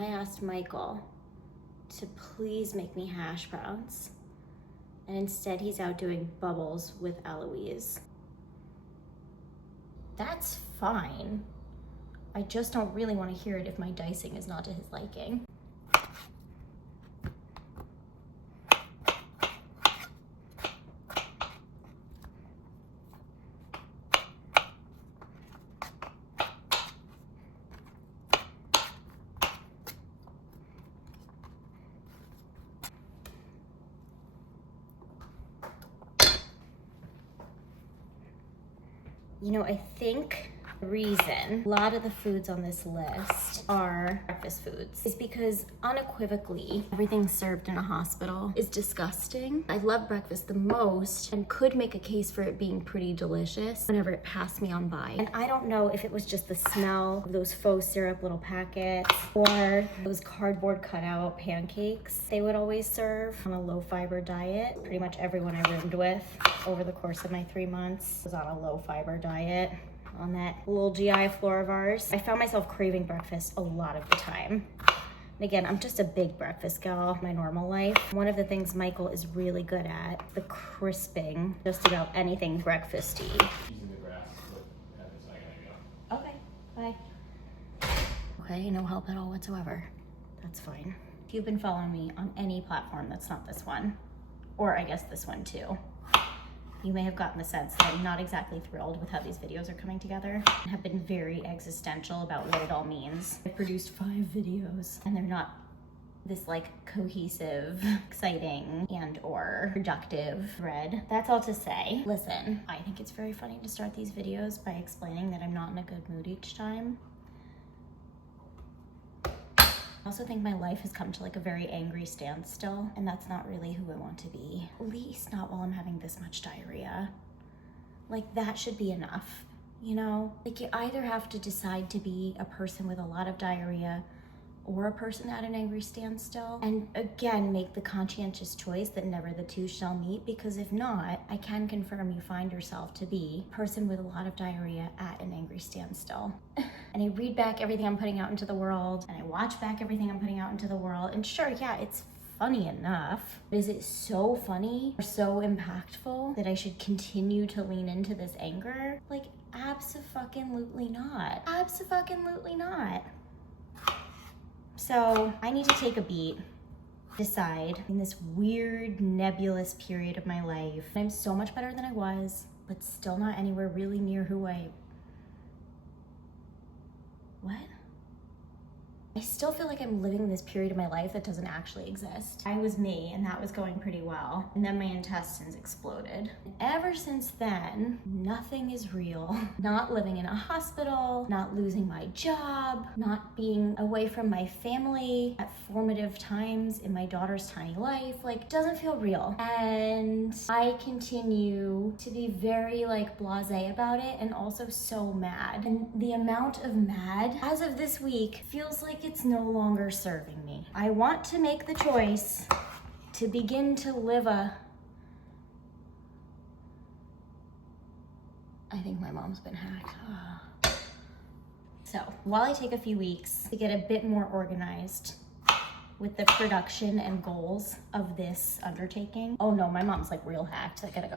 I asked Michael to please make me hash browns, and instead he's out doing bubbles with Eloise. That's fine. I just don't really want to hear it if my dicing is not to his liking. You know, I think the reason a lot of the foods on this list are breakfast foods is because unequivocally everything served in a hospital is disgusting. I love breakfast the most and could make a case for it being pretty delicious whenever it passed me on by. And I don't know if it was just the smell of those faux syrup little packets or those cardboard cutout pancakes they would always serve on a low fiber diet. Pretty much everyone I roomed with over the course of my 3 months was on a low fiber diet on that little GI floor of ours. I found myself craving breakfast a lot of the time. And again, I'm just a big breakfast gal in my normal life. One of the things Michael is really good at, the crisping just about anything breakfasty. Using the grass, but so I gotta go. Okay, bye. Okay, no help at all whatsoever. That's fine. If you've been following me on any platform that's not this one, or I guess this one too, you may have gotten the sense that I'm not exactly thrilled with how these videos are coming together and have been very existential about what it all means. I've produced 5 videos and they're not this like cohesive, exciting, and or productive thread. That's all to say, listen, I think it's very funny to start these videos by explaining that I'm not in a good mood each time. I also think my life has come to like a very angry standstill, and that's not really who I want to be. At least not while I'm having this much diarrhea. Like that should be enough, you know? Like you either have to decide to be a person with a lot of diarrhea or a person at an angry standstill, and again, make the conscientious choice that never the two shall meet, because if not, I can confirm you find yourself to be a person with a lot of diarrhea at an angry standstill. And I read back everything I'm putting out into the world, and I watch back everything I'm putting out into the world, and sure, yeah, it's funny enough. But is it so funny or so impactful that I should continue to lean into this anger? Like, abso-fucking-lutely not. Abso-fucking-lutely not. So I need to take a beat, decide in this weird nebulous period of my life. I'm so much better than I was, but still not anywhere really near who what? I still feel like I'm living this period of my life that doesn't actually exist. I was me, and that was going pretty well. And then my intestines exploded. And ever since then, nothing is real. Not living in a hospital, not losing my job, not being away from my family at formative times in my daughter's tiny life, like, doesn't feel real. And I continue to be very like blasé about it, and also so mad. And the amount of mad as of this week feels like it's no longer serving me. I want to make the choice to begin to live I think my mom's been hacked. So while I take a few weeks to get a bit more organized with the production and goals of this undertaking. Oh no, my mom's like real hacked. I gotta go.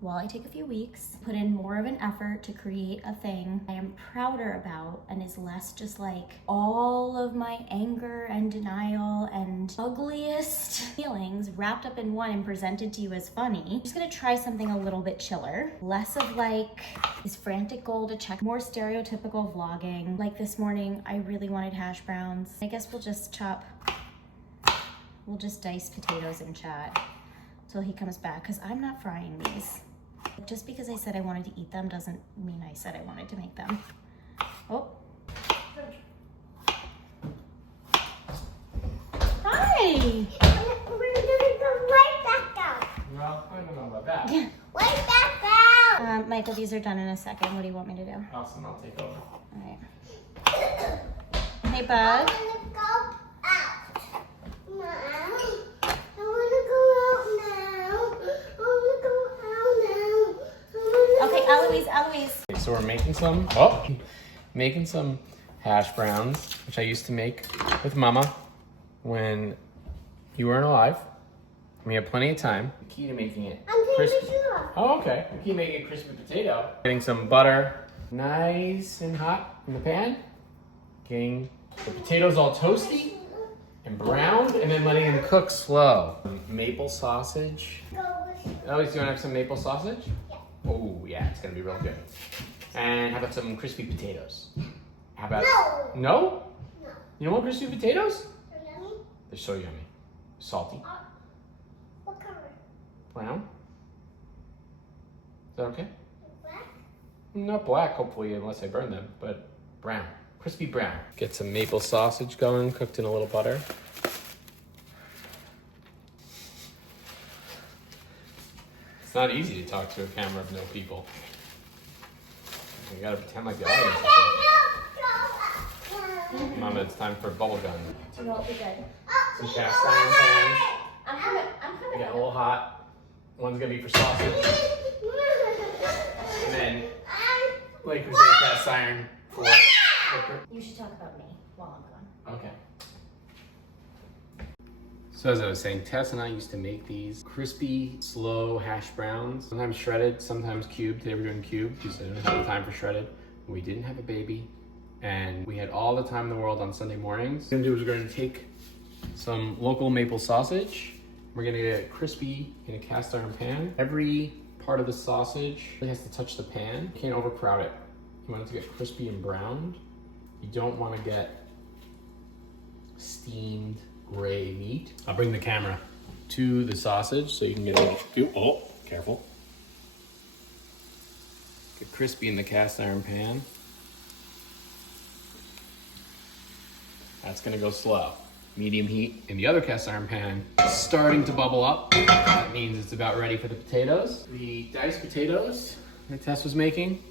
While I take a few weeks, put in more of an effort to create a thing I am prouder about and is less just like all of my anger and denial and ugliest feelings wrapped up in one and presented to you as funny. I'm just gonna try something a little bit chiller. Less of like this frantic goal to check, more stereotypical vlogging. Like this morning, I really wanted hash browns. I guess we'll just dice potatoes in chat till he comes back, because I'm not frying these. Just because I said I wanted to eat them doesn't mean I said I wanted to make them. Oh. Hi! We're gonna go right back out. Well, I don't know about that. Yeah. Right back out! Michael, these are done in a second. What do you want me to do? Awesome, I'll take over. All right. Hey, I bud. wanna go out. Mom, I wanna go out now. I wanna go out now. I wanna Okay, go Eloise. Okay, so we're making some hash browns, which I used to make with Mama when you weren't alive. We have plenty of time. The key to making it crispy. Oh, okay. The key to making a crispy potato. Getting some butter nice and hot in the pan. Getting the potatoes all toasty and browned, and then letting them cook slow. Maple sausage. Oh, do you want to have some maple sausage? Yeah. Oh, yeah, it's gonna be real good. And how about some crispy potatoes? How about No. No? No. You don't want crispy potatoes? Are yummy? They're so yummy. Salty. What color? Brown. Is that okay? Black? Not black, hopefully, unless I burn them, but brown. Crispy brown. Get some maple sausage going, cooked in a little butter. It's not easy to talk to a camera of no people. You gotta pretend like the audience is there. Mama, it's time for bubble gum. You know what we did? Some cast iron pans. I'm coming. Get a little hot. One's gonna be for sausage. And then, like we say, cast iron for cooker. You should talk about me while I'm gone. Okay. So as I was saying, Tess and I used to make these crispy, slow hash browns. Sometimes shredded, sometimes cubed. Today we're doing cubed because I didn't have the time for shredded. We didn't have a baby, and we had all the time in the world on Sunday mornings. What we're gonna do is we're gonna take some local maple sausage. We're gonna get it crispy in a cast iron pan. Every part of the sausage really has to touch the pan. You can't overcrowd it. You want it to get crispy and browned. You don't want to get steamed gray meat. I'll bring the camera to the sausage so you can get a oh, careful. Get crispy in the cast iron pan. That's gonna go slow. Medium heat in the other cast iron pan. Starting to bubble up. That means it's about ready for the potatoes. The diced potatoes that Tess was making.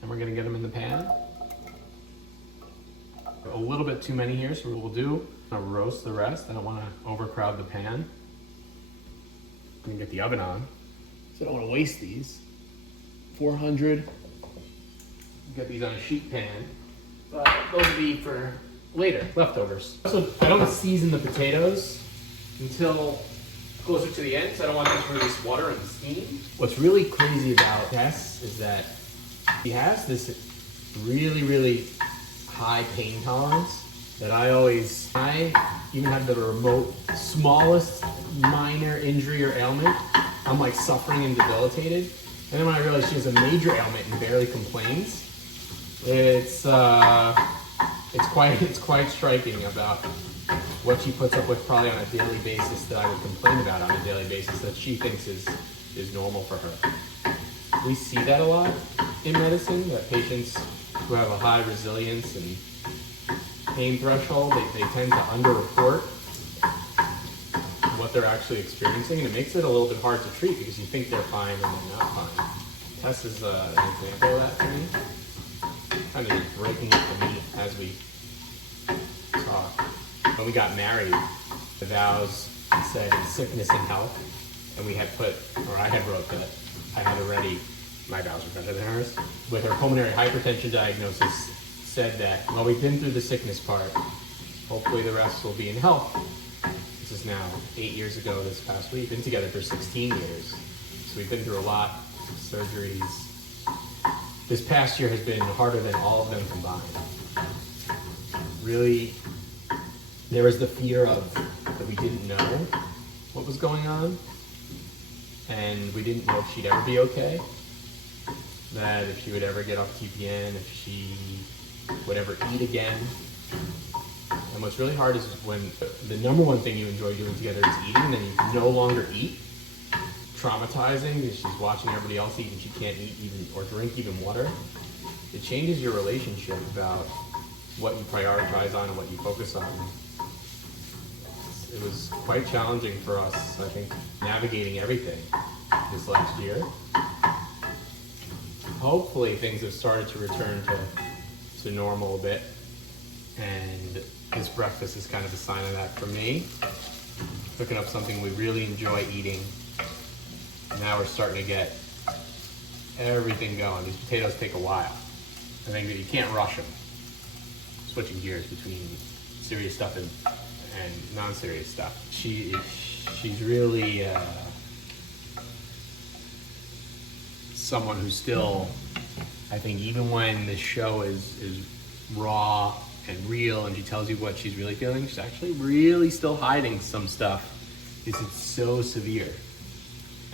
And we're gonna get them in the pan. A little bit too many here, so what we'll do, I'm gonna roast the rest. I don't wanna overcrowd the pan. I'm gonna get the oven on, so I don't wanna waste these. 400, get these on a sheet pan, but those will be for later, leftovers. So I don't season the potatoes until closer to the end, so I don't want them to release water and steam. What's really crazy about Tess is that she has this really, really high pain tolerance that I even have the remote smallest minor injury or ailment, I'm like suffering and debilitated. And then when I realize she has a major ailment and barely complains, it's quite striking about what she puts up with probably on a daily basis that I would complain about on a daily basis that she thinks is normal for her. We see that a lot in medicine, that patients who have a high resilience and pain threshold, they tend to underreport what they're actually experiencing, and it makes it a little bit hard to treat because you think they're fine and they're not fine. Tess is an example of that to me. Kind of just breaking up the meat as we talk. When we got married, the vows said sickness and health, and I had wrote that I had already, my vows are better than hers, with her pulmonary hypertension diagnosis, said that, well, we've been through the sickness part, hopefully the rest will be in health. This is now 8 years ago this past week. Been together for 16 years. So we've been through a lot, surgeries. This past year has been harder than all of them combined. Really, there was the fear of that we didn't know what was going on, and we didn't know if she'd ever be okay, that if she would ever get off TPN, if she would ever eat again. And what's really hard is when the number one thing you enjoy doing together is eating, and then you no longer eat. Traumatizing because she's watching everybody else eat and she can't eat even or drink even water. It changes your relationship about what you prioritize on and what you focus on. It was quite challenging for us, I think, navigating everything this last year. Hopefully things have started to return to normal a bit, and this breakfast is kind of a sign of that for me. Cooking up something we really enjoy eating. Now we're starting to get everything going. These potatoes take a while. I think that you can't rush them. switching gears between serious stuff and non-serious stuff. She's really someone who's still, I think, even when the show is raw and real and she tells you what she's really feeling, she's actually really still hiding some stuff because it's so severe.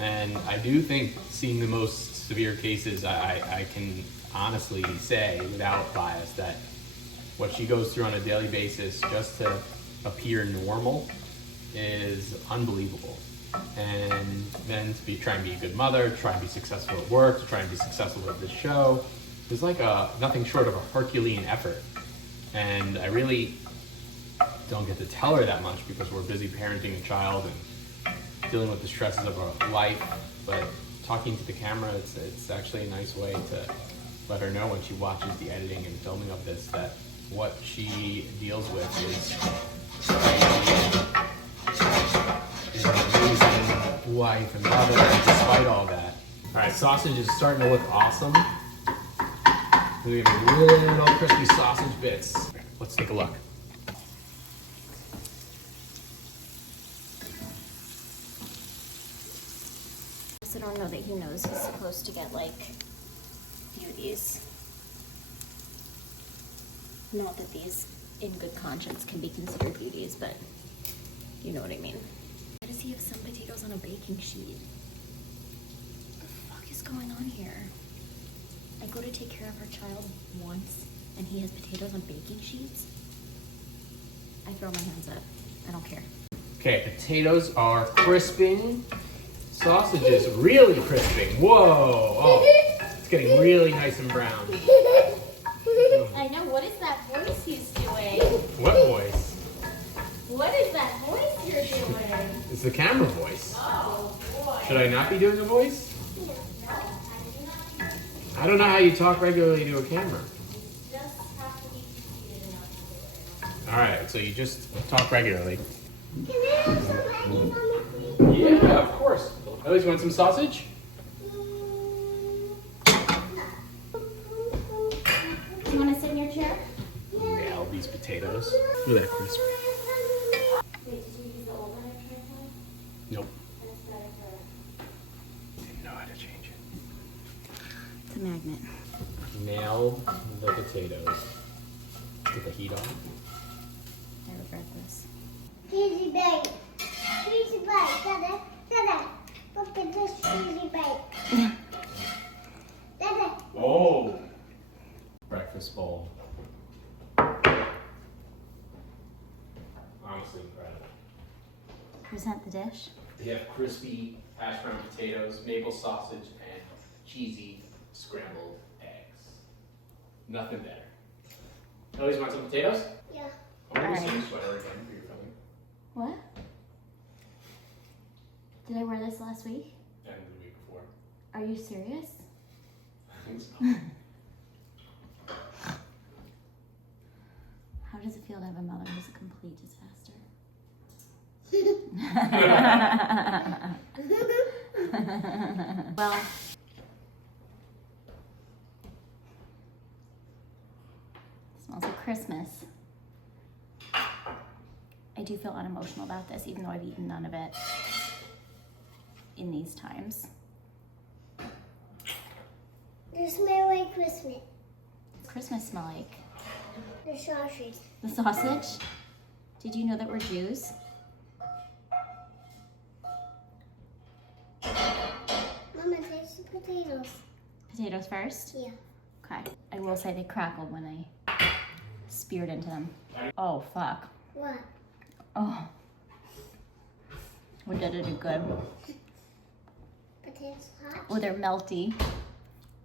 And I do think, seeing the most severe cases, I can honestly say without bias that what she goes through on a daily basis just to appear normal is unbelievable. And then to try and be a good mother, try and be successful at work, to try and be successful at this show, is like nothing short of a Herculean effort. And I really don't get to tell her that much because we're busy parenting a child and dealing with the stresses of our life. But talking to the camera, it's actually a nice way to let her know when she watches the editing and filming of this that what she deals with is an amazing wife and mother despite all that. All right, sausage is starting to look awesome. We have little crispy sausage bits. Let's take a look. I don't know that he knows he's supposed to get like beauties. Not that these, in good conscience, can be considered beauties, but you know what I mean. Why does he have some potatoes on a baking sheet? What the fuck is going on here? I go to take care of our child once, and he has potatoes on baking sheets? I throw my hands up. I don't care. Okay, potatoes are crisping. Sausage is really crisping. Whoa! Oh, it's getting really nice and brown. I know. What is that voice he's doing? What voice? What is that voice you're doing? It's the camera voice. Oh, boy. Should I not be doing a voice? I don't know how you talk regularly to a camera. All right, so you just talk regularly. Can I have some honey, Mommy, please? Yeah, of course. Elise, want some sausage? Do you want to sit in your chair? Nail these potatoes. Look at that crisp. Wait, did you use the old one I tried to? Nope. And it's better for... Didn't know how to change it. It's a magnet. Nailed the potatoes. Get the heat on. I regret this. Cheesy bake. Cheesy bake. Dada, Dada. Look at this cheesy bake. Dada. Oh! Breakfast bowl. Honestly incredible. Present the dish. They have crispy hash brown potatoes, maple sausage, and cheesy scrambled eggs. Nothing better. Elise, want some potatoes? Yeah. I'm gonna Alright. use sweater again for your filming. What? Did I wear this last week? And the week before. Are you serious? I think so. How does it feel to have a mother who's a complete disaster? Well, it smells like Christmas. I do feel unemotional about this, even though I've eaten none of it in these times. They smell like Christmas. Christmas smell like? The sausage. The sausage? Did you know that we're Jews? Mama, taste the potatoes. Potatoes first? Yeah. Okay. I will say they crackled when I speared into them. Oh, fuck. What? Oh. We did it good. Potatoes hot? Oh, they're melty.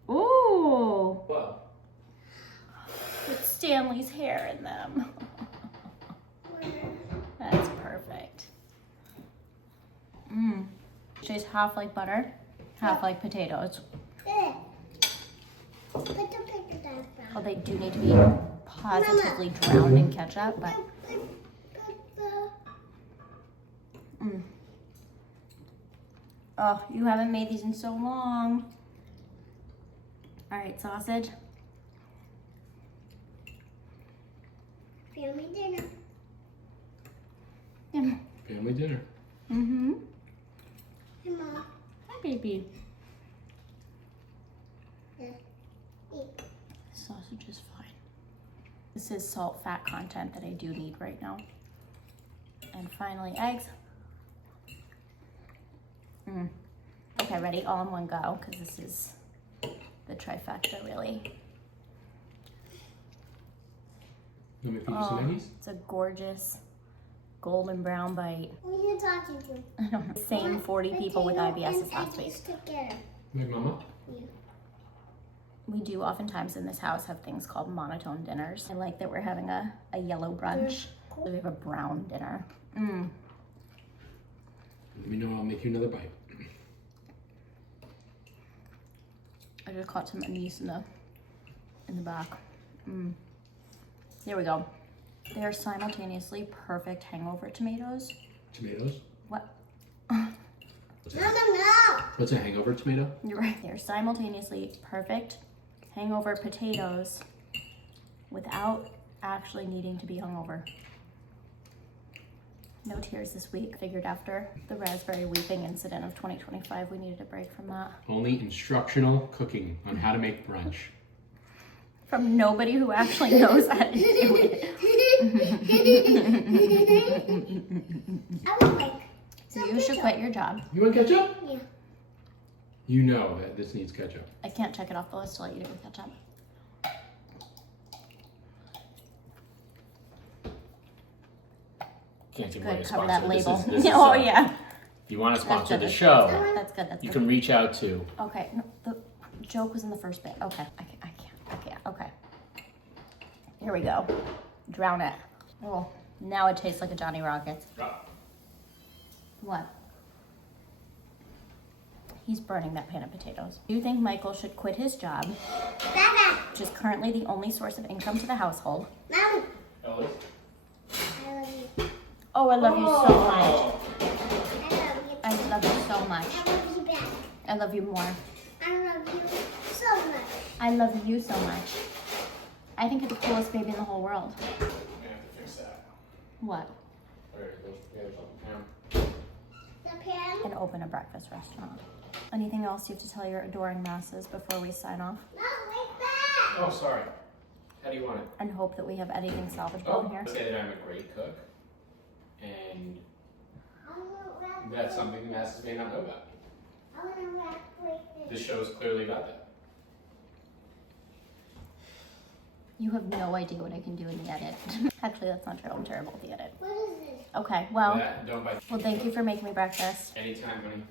Ooh. Well, With Stanley's hair in them. That's perfect. Mmm. Tastes half like butter, half like potatoes. There. Put the potatoes down. Oh, they do need to be positively drowned in ketchup, but Put the... mm. Oh, you haven't made these in so long. All right, sausage. Family dinner. Yeah. Family dinner. Mm-hmm. Hey, Mom. Hi, baby. Yeah. Eat. Sausage is fine. This is salt fat content that I do need right now. And finally, eggs. Okay, ready? All in one go, because this is the trifecta, really. Let me feed you some eggies. It's a gorgeous golden brown bite. Who are you talking to? I don't know. Same 40 people with IBS as last week. Together. Like mama? Yeah. We do oftentimes in this house have things called monotone dinners. I like that we're having a yellow brunch. So we have a brown dinner. Let me know, I'll make you another bite. I just caught some anise in the back. There we go. They are simultaneously perfect hangover tomatoes. Tomatoes? What? No. What's a hangover tomato? You're right. They're simultaneously perfect hangover potatoes without actually needing to be hungover. No tears this week. Figured after the raspberry weeping incident of 2025, we needed a break from that. Only instructional cooking on how to make brunch. From nobody who actually knows how to do it. I would like. So you should quit your job. You want ketchup? Yeah. You know that this needs ketchup. I can't check it off the list till I eat it with ketchup. Can't give Good, away a cover sponsor. that This label. is- this is, Oh yeah. If you want to sponsor good. the show, That's good. That's you good. can reach out to. Okay, no, the joke was in the first bit. Okay, I can't. Okay. Here we go. Drown it. Oh, now it tastes like a Johnny Rockets. What? He's burning that pan of potatoes. Do you think Michael should quit his job, Dada. which is currently the only source of income to the household? Mom. Ellis? I love you. Oh, I love you so much. I love you. I love you so much. I love you back. I love you more. I love you so much. I love you so much. I think you're the coolest baby in the whole world. I have to fix that. What? Alright, those potatoes on the pan. The pan. And open a breakfast restaurant. Anything else you have to tell your adoring masses before we sign off? Mom, wake back. Oh, sorry. How do you want it? And hope that we have anything salvageable in here. Say that I'm a great cook, and that's something the masses may not know about. I want to wrap breakfast. This show is clearly about that. You have no idea what I can do in the edit. Actually, that's not true. I'm terrible at the edit. What is this? Okay, well, Don't bite. thank you for making me breakfast. Anytime, honey.